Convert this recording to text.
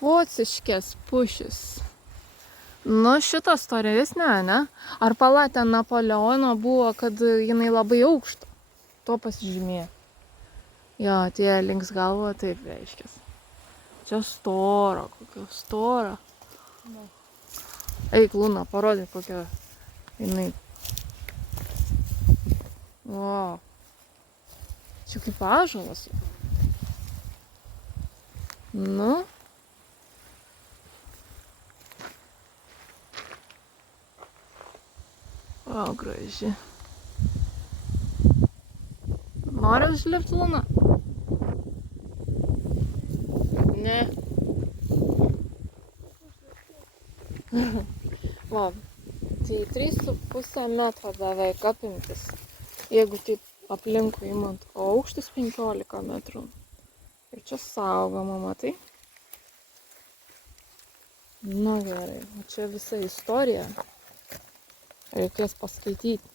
Pociškės pušis. Nu, šitas storesnė, ne? Ar pala ten Napoleono buvo, kad jinai labai aukšta? To pasižymėjo. Jo, tie links galvo taip reiškės. Čia stora, kokia stora. Eik, Luna, parodyk kokia jinai. O, čia kaip ąžuolas. Nu. O, graži. Nori užlipti, Luna? Ne. Va, tai 3,5 metro beveik apimtis. Jeigu taip aplinkui imant, o aukštis 15 metrų. Ir čia saugoma, matai? Nu gerai, o čia visa istorija. Reikės paskaityti.